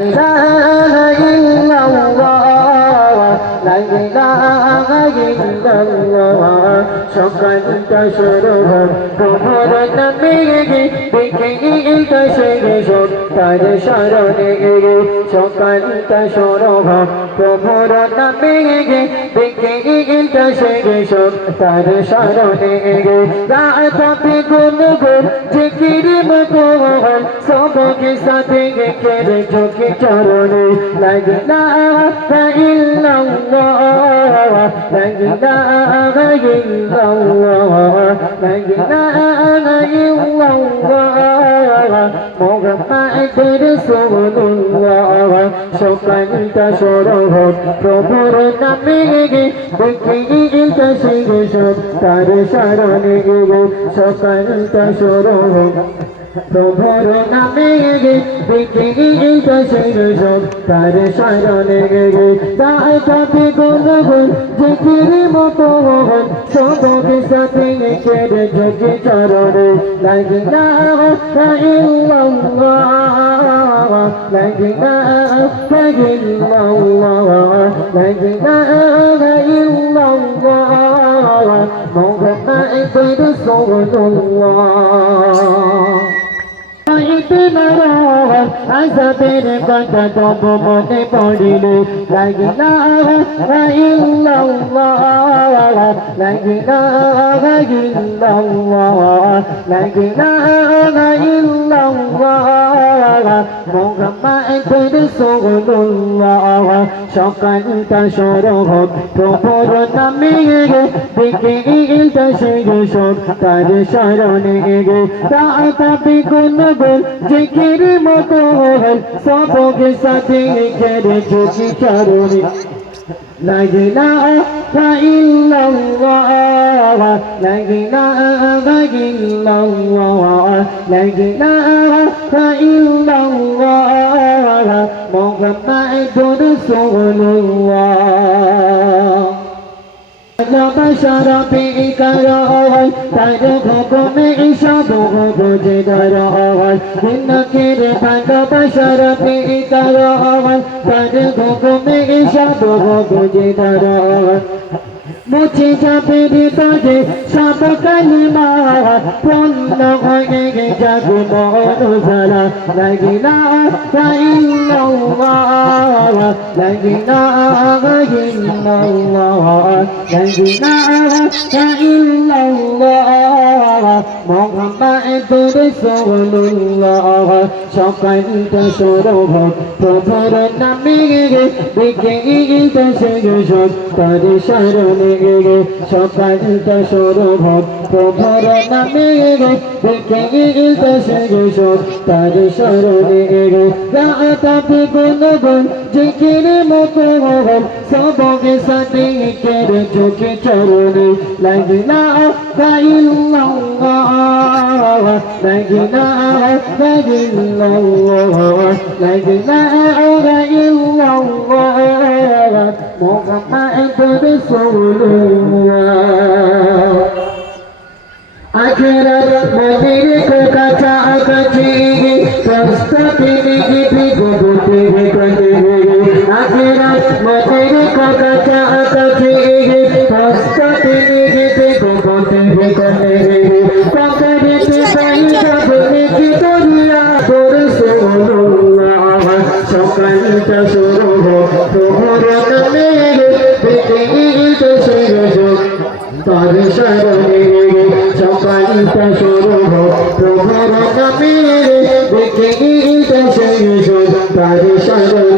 ইলাহা ইল্লাল্লাহ লা ইলাহা ইল্লাল্লাহ সকালটা শুরু হয় তোমার নামে বিকেলটা শেষ তার শরণে সকালটা শুরু হয় তোমার নামে বিকেলটা শেষ তার শরণে রাতে গুনগুন জিকির মতোহন সবকে সাথে কেড়ে ঝোঁকে চরণে লা ইলাহা ইল্লাল্লাহ লা ইলাহা ইল্লাল্লাহ লা ইলাহা ইল্লাল্লাহ মুহাম্মাদুর রাসূলুল্লাহ সকালটা শুরু হয় প্রভুর নামে বিকেলটা শেষ তার শরণে সকালটা শুরু হয় প্রভুর নামে বিকেলটা শেষ তার শরণে তাই কবি গুনগুন জিকির মতোহন সবকে সাথে কেড়ে ঝোঁকে চরণে লা ইলাহা ইল্লাল্লাহ লা ইলাহা ইল্লাল্লাহ লা ইলাহা ইল্লাল্লাহ মুহাম্মাদুর রাসূলুল্লাহ আজাবের কথা তবু মনে পড়িলে লা ইলাহা ইল্লাল্লাহ লা ইলাহা ইল্লাল্লাহ লা ইলাহা ইল্লাল্লাহ মুহাম্মাদুর রাসূলুল্লাহ সকালটা শুরু হয় প্রভুর নামে বিকেলটা শেষ তার শরণে রাতে গুনগুন জিকির মতোহন সবকে সাথে কেড়ে ঝোঁকে চরণে লা ইলাহা ইল্লাল্লাহ লা ইলাহা ইল্লাল্লাহ লা ইলাহা ইল্লাল্লাহ মুহাম্মাদুর রাসূলুল্লাহ নবশরফে করওয়াল তার হুকুমে সব বুঝে ধরওয়াল জিন্নকের নবশরফে করওয়াল তার হুকুমে সব বুঝে ধরওয়াল মুছে যাবে হৃদয়ে সব কালিমা পূর্ণ হয়ে যাবে মনোজারা লা ইলাহা ইল্লাল্লাহ লা ইলাহা ইল্লাল্লাহ লা ইলাহা ইল্লাল্লাহ মুহাম্মাদুর রাসূলুল্লাহ সকালটা শুরু হয় প্রভুর নামে বিকেলটা শেষ তার শরণে সকালটা শুরু হয় প্রভুর নামে বিকেলটা শেষ তার শরণে রাতে গুনগুন জিকির মতোহন সবকে সাথে কেড়ে ঝোঁকে চরণে লা ইলাহা ইল্লাল্লাহ লা ইলাহা ইল্লাল্লাহ লা ইলাহা ইল্লাল্লাহ মুহাম্মাদুর রাসূলুল্লাহ আখিরাত মদির কাছাকাছি প্রস্তুতি নিয়ে গোবতে করে আখিরাত মদির কাছাকাছি প্রস্তুতি নিয়ে গোবতে করে পকড়তে চাই যাবে কি করিয়া তোর রাসূলুল্লাহ সকালটা শুরু হয় তোমার নামে বিকেলটা শেষ তার শরণে সকালটা শুরু হয় তোমার নামে বিকেলটা শেষ তার শরণে